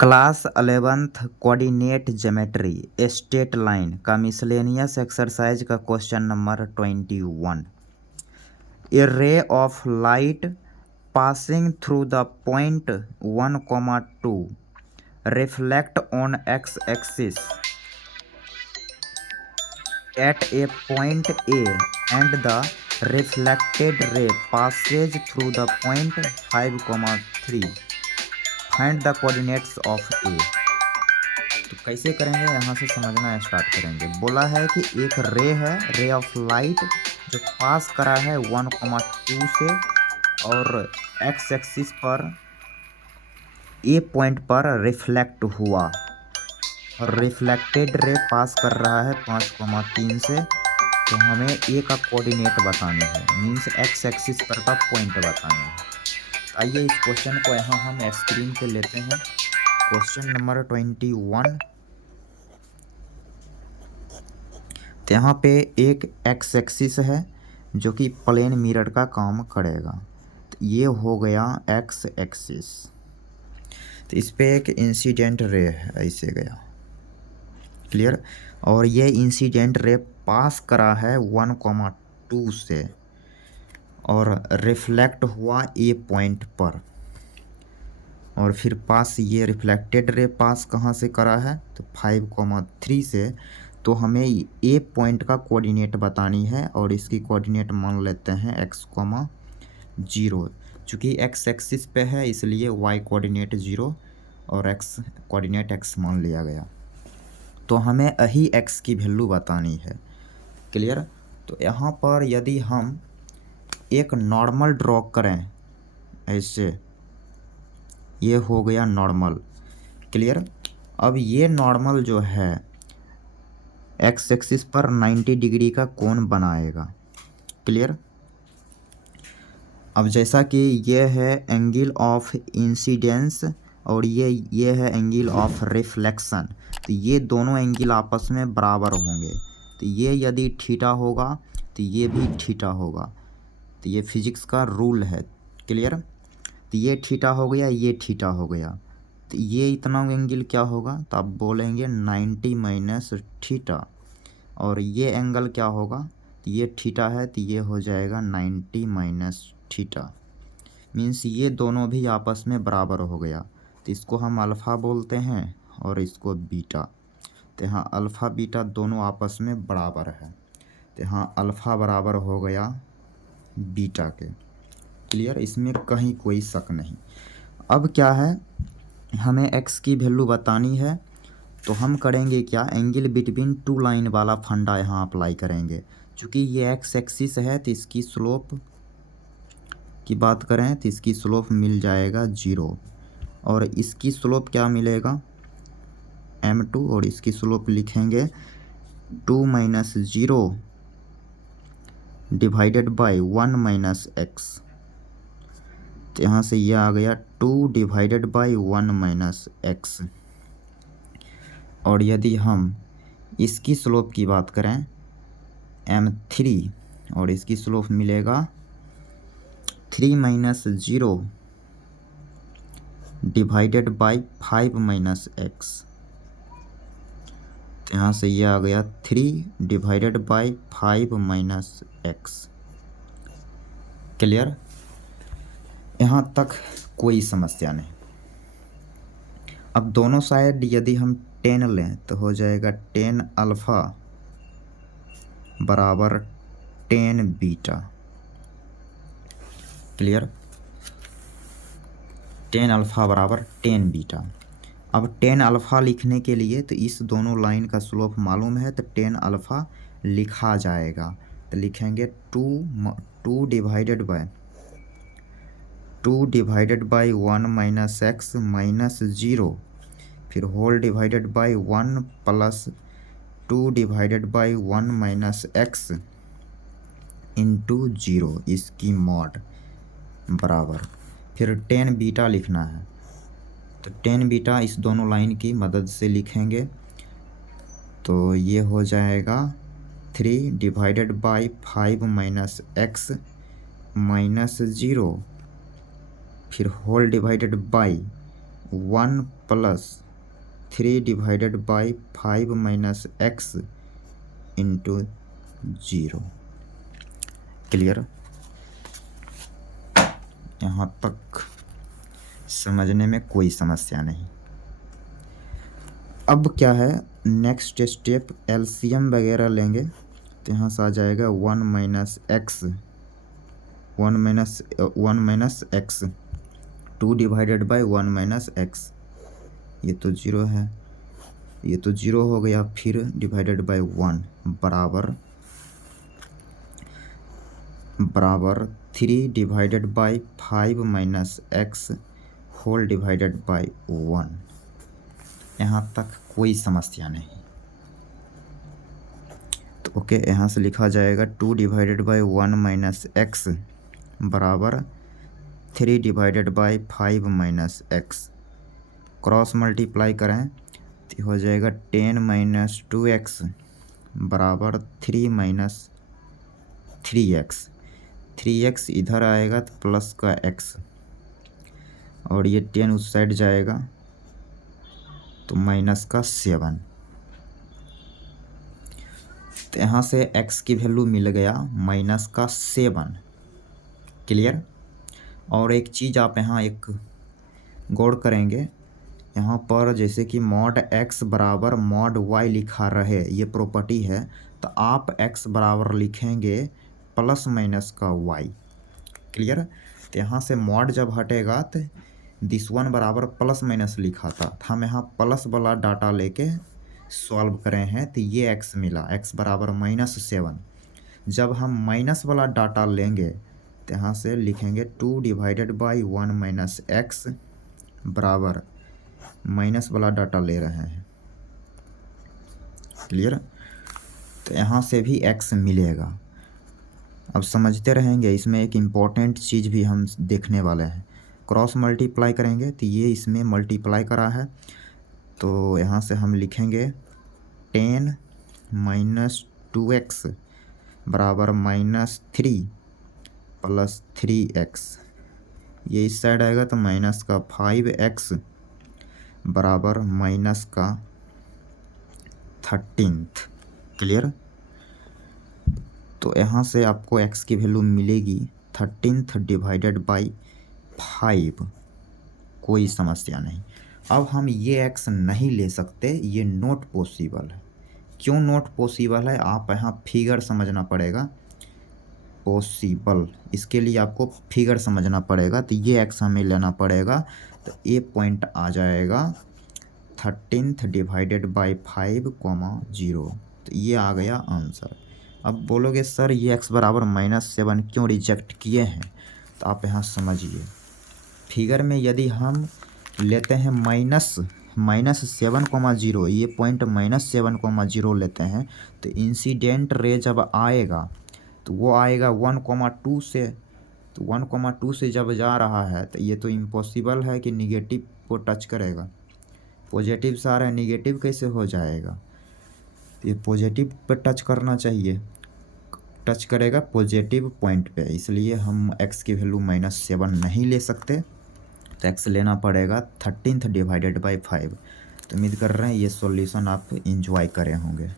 Class 11th coordinate geometry straight line का miscellaneous exercise का question number 21। A ray of light passing through the point 1, 2 reflect on x axis at a point A and the reflected ray passes through the point 5, 3 find the coordinates of A. तो कैसे करेंगे, यहाँ से समझना start करेंगे। बोला है कि एक रे है, रे ऑफ लाइट जो पास करा है 1, 2 से और एक्स एक्सिस पर ए पॉइंट पर रिफ्लेक्ट हुआ और रिफ्लेक्टेड रे पास कर रहा है 5, 3 से। तो हमें ए का कोऑर्डिनेट बतानी है, मीन्स एक्स एक्सिस पर का पॉइंट बताना है। आइए इस क्वेश्चन को यहाँ हम स्क्रीन पे लेते हैं। Question number 21। तो यहाँ पे एक एक्स एक्सिस है जो कि प्लेन मिरर का काम करेगा। तो ये हो गया एक्स एक्सिस। तो इस पे एक इंसिडेंट रे है, ऐसे गया, क्लियर। और ये इंसिडेंट रे पास करा है 1, 2 से और रिफ्लेक्ट हुआ ए पॉइंट पर। और फिर पास ये रिफ्लेक्टेड रे पास कहाँ से करा है, तो 5, 3 से। तो हमें ए पॉइंट का कोऑर्डिनेट बतानी है और इसकी कोऑर्डिनेट मान लेते हैं x, 0। चूँकि एक्स एक्सिस पे है इसलिए y कोऑर्डिनेट 0 और x कोऑर्डिनेट x मान लिया गया। तो हमें यही x की वैल्यू बतानी है, क्लियर। तो यहाँ पर यदि हम एक नॉर्मल ड्रॉ करें ऐसे, ये हो गया नॉर्मल, क्लियर। अब ये नॉर्मल जो है एक्स एक्सिस पर 90 डिग्री का कोण बनाएगा, क्लियर। अब जैसा कि ये है एंगल ऑफ इंसिडेंस और ये है एंगल ऑफ रिफ्लेक्शन, तो ये दोनों एंगल आपस में बराबर होंगे। तो ये यदि थीटा होगा तो ये भी थीटा होगा। तो ये फिजिक्स का रूल है, क्लियर। तो ये थीटा हो गया, ये थीटा हो गया। तो ये इतना एंगल क्या होगा, तो आप बोलेंगे 90 माइनस थीटा। और ये एंगल क्या होगा, तो ये थीटा है तो ये हो जाएगा 90 माइनस थीटा। मीन्स ये दोनों भी आपस में बराबर हो गया। तो इसको हम अल्फ़ा बोलते हैं और इसको बीटा। तो यहाँ अल्फ़ा बीटा दोनों आपस में बराबर है। तो यहाँ अल्फ़ा बराबर हो गया बीटा के, क्लियर। इसमें कहीं कोई शक नहीं। अब क्या है, हमें x की वैल्यू बतानी है। तो हम करेंगे क्या, एंगल बिटवीन टू लाइन वाला फंडा यहाँ अप्लाई करेंगे। चूँकि ये एक्स एक्सिस है तो इसकी स्लोप की बात करें तो इसकी स्लोप मिल जाएगा 0 और इसकी स्लोप क्या मिलेगा m2 और इसकी स्लोप लिखेंगे 2 minus 0 divided by 1 minus x. तो यहाँ से ये आ गया 2 डिवाइडेड बाई 1 माइनस एक्स। और यदि हम इसकी स्लोप की बात करें m3 और इसकी स्लोप मिलेगा 3 minus 0 divided by 5 minus x. तो यहाँ से ये आ गया 3 divided by 5 minus x, clear. यहाँ तक कोई समस्या नहीं। अब दोनों साइड यदि हम 10 लें तो हो जाएगा 10 अल्फ़ा बराबर 10 बीटा, क्लियर। 10 अल्फ़ा बराबर 10 बीटा। अब 10 अल्फ़ा लिखने के लिए तो इस दोनों लाइन का स्लोप मालूम है, तो 10 अल्फ़ा लिखा जाएगा। तो लिखेंगे 2 divided by 1 minus x minus 0 फिर whole divided by 1 plus 2 divided by 1 minus x into 0 इसकी मॉड बराबर फिर 10 बीटा लिखना है। तो 10 बीटा इस दोनों लाइन की मदद से लिखेंगे। तो ये हो जाएगा 3 divided by 5 minus x minus 0 फिर whole divided by 1 plus 3 divided by 5 minus x into 0। Clear? यहाँ तक समझने में कोई समस्या नहीं। अब क्या है, नेक्स्ट स्टेप एलसीएम वगैरह लेंगे तो यहाँ से आ जाएगा 1 minus x 2 divided by 1 minus x, ये तो 0 है, ये तो 0 हो गया, फिर डिवाइडेड बाई 1 बराबर 3 divided by 5 minus x whole divided by 1। यहाँ तक कोई समस्या नहीं। तो ओके, यहाँ से लिखा जाएगा 2 डिवाइडेड बाई 1 माइनस एक्स बराबर 3 divided by 5 minus x. Cross multiply करें तो हो जाएगा 10 माइनस 2x बराबर 3 माइनस 3x। 3x इधर आएगा तो प्लस का x, और ये 10 उस साइड जाएगा तो माइनस का 7। तो यहाँ से x की वैल्यू मिल गया माइनस का 7। क्लियर? और एक चीज़ आप यहाँ एक गौर करेंगे, यहाँ पर जैसे कि मॉड x बराबर मॉड y लिखा रहे, ये प्रॉपर्टी है, तो आप x बराबर लिखेंगे प्लस माइनस का y। क्लियर? तो यहाँ से मॉड जब हटेगा तो दिस वन बराबर प्लस माइनस लिखा था, तो हम यहाँ प्लस वाला डाटा लेके सॉल्व करे हैं तो ये x मिला, x बराबर -7। जब हम माइनस वाला डाटा लेंगे तो यहाँ से लिखेंगे 2 डिवाइडेड बाई 1 माइनस एक्स बराबर माइनस वाला डाटा ले रहे हैं। क्लियर? तो यहाँ से भी x मिलेगा। अब समझते रहेंगे, इसमें एक इम्पॉर्टेंट चीज़ भी हम देखने वाले हैं। क्रॉस मल्टीप्लाई करेंगे तो ये इसमें मल्टीप्लाई करा है, तो यहाँ से हम लिखेंगे 10 माइनस 2x बराबर -3 प्लस 3x। ये इस साइड आएगा तो माइनस का 5x बराबर माइनस का 13। क्लियर? तो यहाँ से आपको x की वैल्यू मिलेगी 13 डिवाइडेड बाई 5। कोई समस्या नहीं। अब हम ये x नहीं ले सकते, ये नॉट पॉसिबल है। क्यों नॉट पॉसिबल है? आप यहाँ फिगर समझना पड़ेगा। पॉसिबल, इसके लिए आपको फिगर समझना पड़ेगा, तो ये x हमें लेना पड़ेगा। तो ए पॉइंट आ जाएगा 13 डिवाइडेड बाई 5, 0। तो ये आ गया आंसर। अब बोलोगे सर ये x बराबर -7 क्यों रिजेक्ट किए हैं? तो आप यहाँ समझिए, फिगर में यदि हम लेते हैं -7,0, ये पॉइंट -7,0 लेते हैं, तो इंसिडेंट रे जब आएगा तो वो आएगा 1,2 से। तो 1,2 से जब जा रहा है तो ये तो इम्पॉसिबल है कि निगेटिव को टच करेगा। पॉजिटिव से आ रहा है, निगेटिव कैसे हो जाएगा? तो ये पॉजिटिव पे टच करना चाहिए, टच करेगा पॉजिटिव पॉइंट पे, इसलिए हम x की वैल्यू -7 नहीं ले सकते। तो x लेना पड़ेगा 13 डिवाइडेड बाई 5। तो उम्मीद कर रहे हैं ये सॉल्यूशन आप इंजॉय करे होंगे।